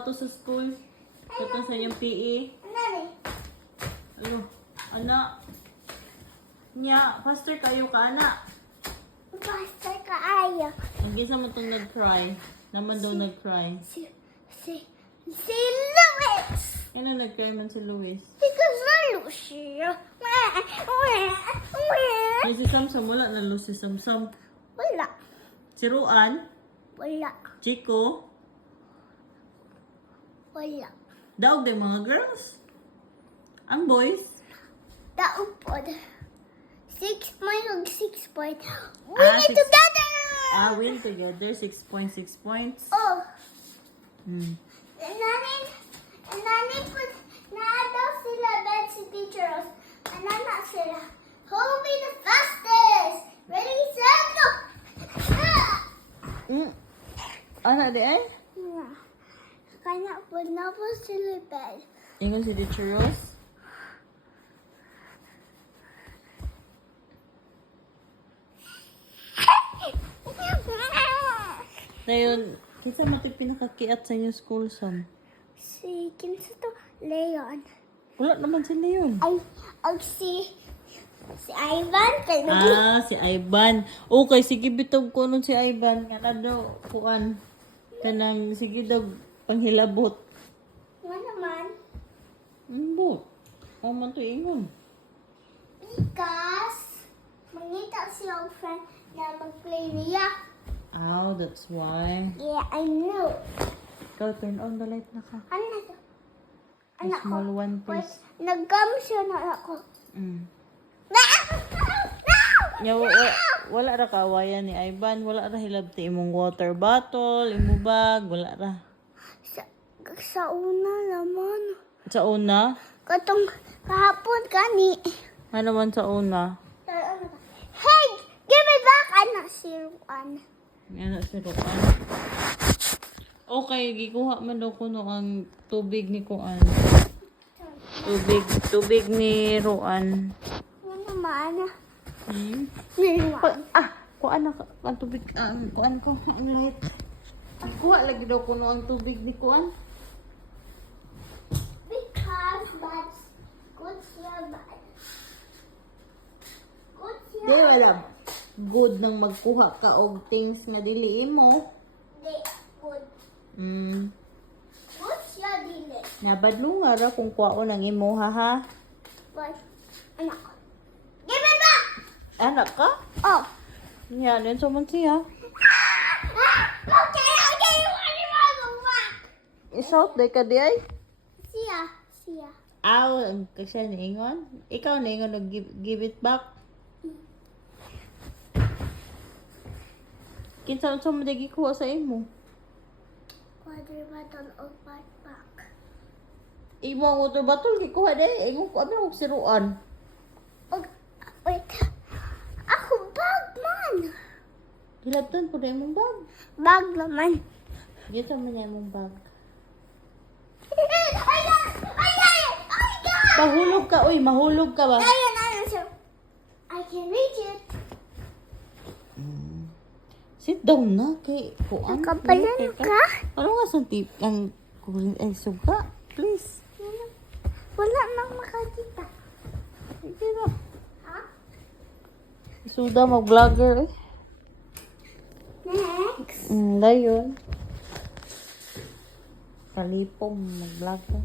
Ito sa school. Ito sa inyong PE. Ano? Anak. Nya, faster kayo ka, anak. Faster ka ayo. Ang gisa mo itong nag-cry. Naman daw nag-cry. Si Louis. Ano nag-cry man si Luis? Because lalo siya. Yung si Samsam, wala na lo si Samsam. Wala. Si Ruan, Wala. Chico, Wala. daog din mga girls. Ang boys. Daupod. 6 point og 6 point. We Ah, need 6 together. Win together. 6.6 points. Oh. Hmm. And nanin put daw sila bed si teachers. And na sila. Who will be the fastest? Ready, set, go! Ano di ay? Kaya po na po sila bed. Ingon si Teacher Rose. Dayon, kinsa mo ito pinakakiat sa inyong school, Sam? Si kinsa to Leon. Wala naman si Leon. Ay, si Ivan kay Si Ivan. Okay, sige bitog ko nun si Ivan. Nga na daw, kuan. Kanang, sige daw, panghilabot. Ano naman? Bot. O man to ingon. Because mangita siyang friend na mag-play niya. Oh, that's why. Yeah, I know. Ikaw, turn on the light na ka. Ano na to? The Anak small ko. one, Wait, please. nag-gum siya na ako. No! Nya, wala ra kawayan ni Ivan. Wala ra hilabti imong water bottle, imong bag. Wala ra. Sa una naman. Sa una? Katong kahapon kani. Ano man sa una? Hey, give me back! Anak si Ruan. Ano si Ruan? Okay, gikuha man daw kuno ang tubig ni Kuan. Tubig ni Ruan. Ano naman? Kuan na ang tubig, kuan ko, ang light. Kuha lagi daw kuno ang tubig ni Kuan. Because that's good siya bad. Good siya. Di alam. Good nang magkuha ka og things nga dili mo. Di, good. Good siya dili. Nabadlunga ra kung kuhaon ang imo ha. But, anak ko. Give me back! Anak ka? Oh. Yan, yun sa man siya. Okay, what do you want to back? Isouth day ka di ay? Siya. Aw, kasi niingon. Ikaw niingon og give it back. Kinsa unsa mo dagi kuha sa imo? Water bottle of backpack. Imo ang water bottle gikuha day. Ingon ko abi og siruan. Wait. Ako bag man. Hilabtan po na imong bag. Bag naman. Gito man niya imong bag. Mahulog ka, uy, mahulog ka ba? Ayun, sir. I can reach it. Sit down na kay kuan. Nakapalan ka? Ano nga sa tip ang kurin ay suga? Please. Wala nang makakita. Sige na. Ha? Suda mag-vlogger eh. Next. Dayon. Kalipong mag-vlogger.